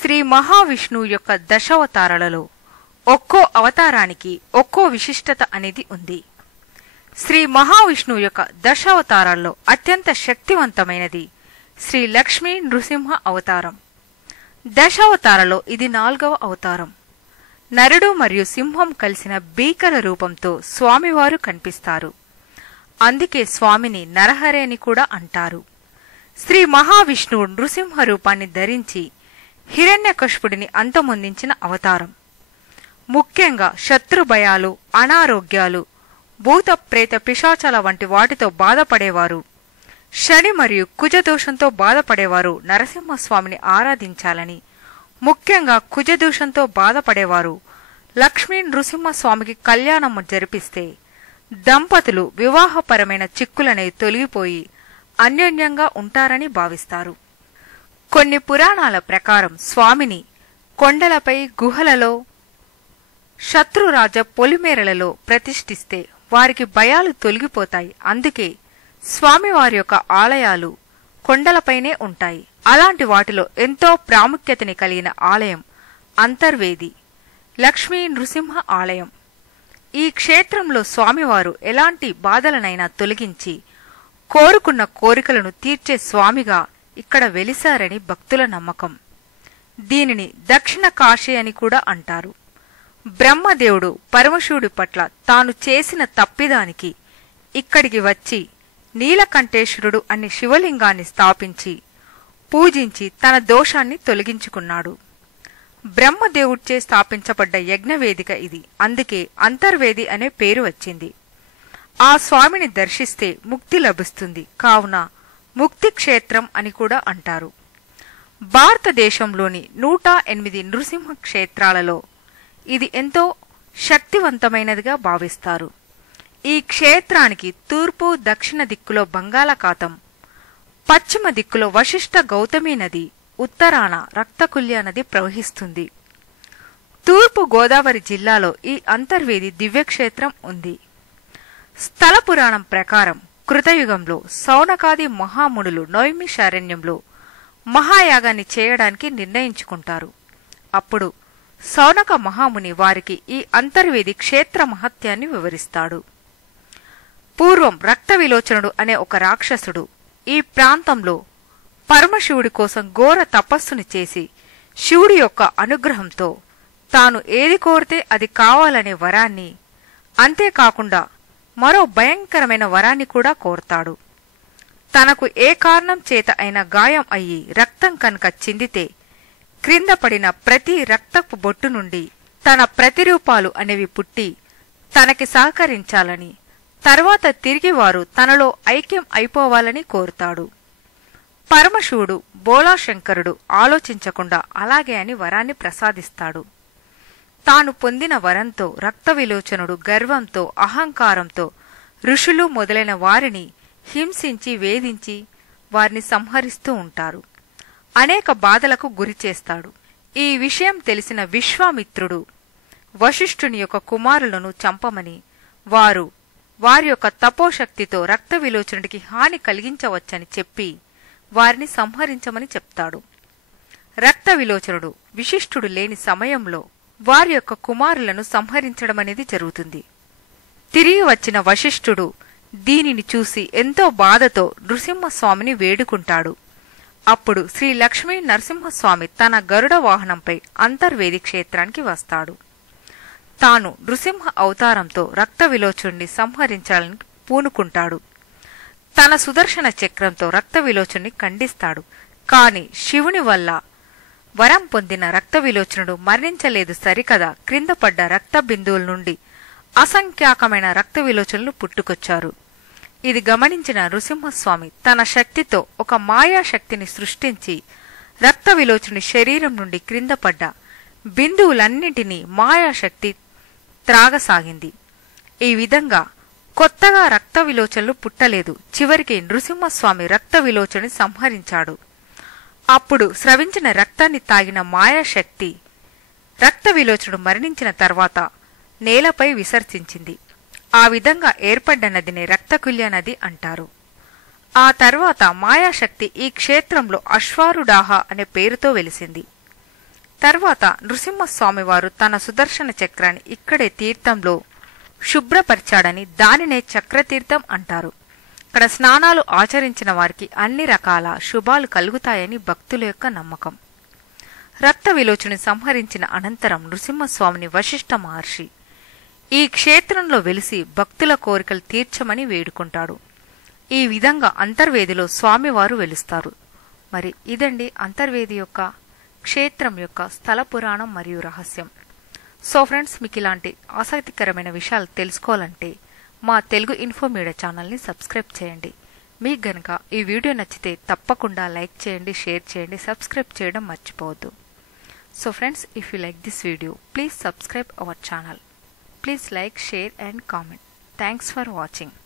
శ్రీ మహావిష్ణువు యొక్క దశావతారాలలో ఒక్కో అవతారానికి ఒక్కో విశిష్టత అనేది ఉంది. శ్రీ మహావిష్ణువు యొక్క దశావతారాల్లో అత్యంత శక్తివంతమైనది శ్రీ లక్ష్మీ నృసింహ అవతారం. దశావతారలో ఇది నాల్గవ అవతారం. నరుడు మరియు సింహం కలిసిన భీకర రూపంతో స్వామివారు కనిపిస్తారు. అందుకే స్వామిని నరహరే అని కూడా అంటారు. శ్రీ మహావిష్ణువు నృసింహ రూపాన్ని ధరించి హిరణ్యకష్పుడిని అంతమొందించిన అవతారం. ముఖ్యంగా శత్రు భయాలు అనారోగ్యాలు భూత ప్రేత పిశాచాల వంటి వాటితో బాధపడేవారు. శని మరియు కుజదోషంతో బాధపడేవారు నరసింహస్వామిని ఆరాధించాలని ముఖ్యంగా కుజదోషంతో బాధపడేవారు లక్ష్మీ నృసింహస్వామికి కళ్యాణం జరిపిస్తే దంపతులు వివాహపరమైన చిక్కులనేవి తొలగిపోయి అన్యోన్యంగా ఉంటారని భావిస్తారు. కొన్ని పురాణాల ప్రకారం స్వామిని కొండలపై గుహలలో శత్రురాజ పొలిమేరలలో ప్రతిష్ఠిస్తే వారికి భయాలు తొలగిపోతాయి. అందుకే స్వామివారి యొక్క ఆలయాలు కొండలపైనే ఉంటాయి. అలాంటి వాటిలో ఎంతో ప్రాముఖ్యతని కలిగిన ఆలయం అంతర్వేది లక్ష్మీ నృసింహ ఆలయం. ఈ క్షేత్రంలో స్వామివారు ఎలాంటి బాధలనైనా తొలగించి కోరుకున్న కోరికలను తీర్చే స్వామిగా ఇక్కడ వెలిశారని భక్తుల నమ్మకం. దీనిని దక్షిణ కాశీ అని కూడా అంటారు. బ్రహ్మదేవుడు పరమశివుడి పట్ల తాను చేసిన తప్పిదానికి ఇక్కడికి వచ్చి నీలకంఠేశ్వరుడు అనే శివలింగాన్ని స్థాపించి పూజించి తన దోషాన్ని తొలగించుకున్నాడు. బ్రహ్మదేవుడిచే స్థాపించబడ్డ యజ్ఞవేదిక ఇది. అందుకే అంతర్వేది అనే పేరు వచ్చింది. ఆ స్వామిని దర్శిస్తే ముక్తి లభిస్తుంది. కావున ముక్తి క్షేత్రం అని కూడా అంటారు. భారతదేశంలోని నూట ఎనిమిది నృసింహ క్షేత్రాలలో ఇది ఎంతో శక్తివంతమైనదిగా భావిస్తారు. ఈ క్షేత్రానికి తూర్పు దక్షిణ దిక్కులో బంగాళాఖాతం పశ్చిమ దిక్కులో వశిష్ఠ గౌతమి నది ఉత్తరాన రక్తకుల్య నది ప్రవహిస్తుంది. తూర్పు గోదావరి జిల్లాలో ఈ అంతర్వేది దివ్యక్షేత్రం ఉంది. స్థల పురాణం ప్రకారం కృతయుగంలో సౌనకాది మహామునులు నైమిషారణ్యంలో మహాయాగాన్ని చేయడానికి నిర్ణయించుకుంటారు. అప్పుడు సౌనక మహాముని వారికి ఈ అంతర్వేది క్షేత్ర మహత్యాన్ని వివరిస్తాడు. పూర్వం రక్త విలోచనుడు అనే ఒక రాక్షసుడు ఈ ప్రాంతంలో పరమశివుడి కోసం ఘోర తపస్సుని చేసి శివుడి యొక్క అనుగ్రహంతో తాను ఏది కోరితే అది కావాలనే వరాన్ని అంతేకాకుండా మరో భయంకరమైన వరాన్ని కూడా కోరతాడు. తనకు ఏ కారణం చేత అయినా గాయం అయ్యి రక్తం కనుక చిందితే క్రింద పడిన ప్రతి రక్తపు బొట్టు నుండి తన ప్రతిరూపాలు అనేవి పుట్టి తనకి సహకరించాలని తర్వాత తిరిగి వారు తనలో ఐక్యం అయిపోవాలని కోరుతాడు. పరమశివుడు బోళాశంకరుడు ఆలోచించకుండా అలాగే అని వరాన్ని ప్రసాదిస్తాడు. తాను పొందిన వరంతో రక్తవిలోచనుడు గర్వంతో అహంకారంతో ఋషులు మొదలైన వారిని హింసించి వేధించి వారిని సంహరిస్తూ ఉంటారు. అనేక బాధలకు గురిచేస్తాడు ఈ విషయం తెలిసిన విశ్వామిత్రుడు వశిష్ఠుని యొక్క కుమారులను చంపమని వారు వారి యొక్క తపోశక్తితో రక్త విలోచనుడికి హాని కలిగించవచ్చని చెప్పి వారిని సంహరించమని చెప్తాడు. రక్త విలోచనుడు విశిష్టుడు లేని సమయంలో వారి యొక్క కుమారులను సంహరించడమనేది జరుగుతుంది. తిరిగి వచ్చిన వశిష్ఠుడు దీనిని చూసి ఎంతో బాధతో నృసింహస్వామిని వేడుకుంటాడు. అప్పుడు శ్రీ లక్ష్మీ నరసింహస్వామి తన గరుడ వాహనంపై అంతర్వేది క్షేత్రానికి వస్తాడు. తాను నృసింహ అవతారంతో రక్త విలోచుణ్ణి సంహరించాలని పూనుకుంటాడు. తన సుదర్శన చక్రంతో రక్త విలోచుణ్ణి ఖండిస్తాడు. కాని శివుని వల్ల వరం పొందిన రక్త విలోచనుడు మరణించలేదు సరికదా. క్రింద పడ్డ రక్త బిందువుల నుండి అసంఖ్యాకమైన రక్త విలోచనలు పుట్టుకొచ్చారు. ఇది గమనించిన నృసింహస్వామి తన శక్తితో ఒక మాయాశక్తిని సృష్టించి రక్త విలోచని శరీరం నుండి క్రింద పడ్డ బిందువులన్నింటినీ మాయాశక్తి త్రాగసాగింది. ఈ విధంగా కొత్తగా రక్త విలోచనలు పుట్టలేదు. చివరికి నృసింహస్వామి రక్త విలోచని సంహరించాడు. అప్పుడు స్రవించిన రక్తాన్ని తాగిన మాయాశక్తి రక్త విలోచనుడు మరణించిన తర్వాత నేలపై విసర్జించింది. ఆ విధంగా ఏర్పడ్డ నదిని రక్తకుల్య నది అంటారు. ఆ తర్వాత మాయాశక్తి ఈ క్షేత్రంలో అశ్వారుడాహ అనే పేరుతో వెలిసింది. తర్వాత నృసింహస్వామి వారు తన సుదర్శన చక్రాన్ని ఇక్కడే తీర్థంలో శుభ్రపరిచాడని దానినే చక్రతీర్థం అంటారు. ఇక్కడ స్నానాలు ఆచరించిన వారికి అన్ని రకాల శుభాలు కలుగుతాయని భక్తుల యొక్క నమ్మకం. రక్త విలోచుని సంహరించిన అనంతరం నృసింహస్వామిని వశిష్ఠ మహర్షి ఈ క్షేత్రంలో వెలిసి భక్తుల కోరికలు తీర్చమని వేడుకుంటాడు. ఈ విధంగా అంతర్వేదిలో స్వామివారు వెలుస్తారు. మరి ఇదండి అంతర్వేది యొక్క క్షేత్రం యొక్క స్థల పురాణం మరియు రహస్యం. సో ఫ్రెండ్స్ మీకు ఇలాంటి ఆసక్తికరమైన విషయాలు తెలుసుకోవాలంటే మా తెలుగు ఇన్ఫో మీడియా ఛానల్ని సబ్స్క్రైబ్ చేయండి. మీకు గనక ఈ వీడియో నచ్చితే తప్పకుండా లైక్ చేయండి షేర్ చేయండి సబ్స్క్రైబ్ చేయడం మర్చిపోవద్దు. So friends if you like this video please subscribe our channel please like share and comment thanks for watching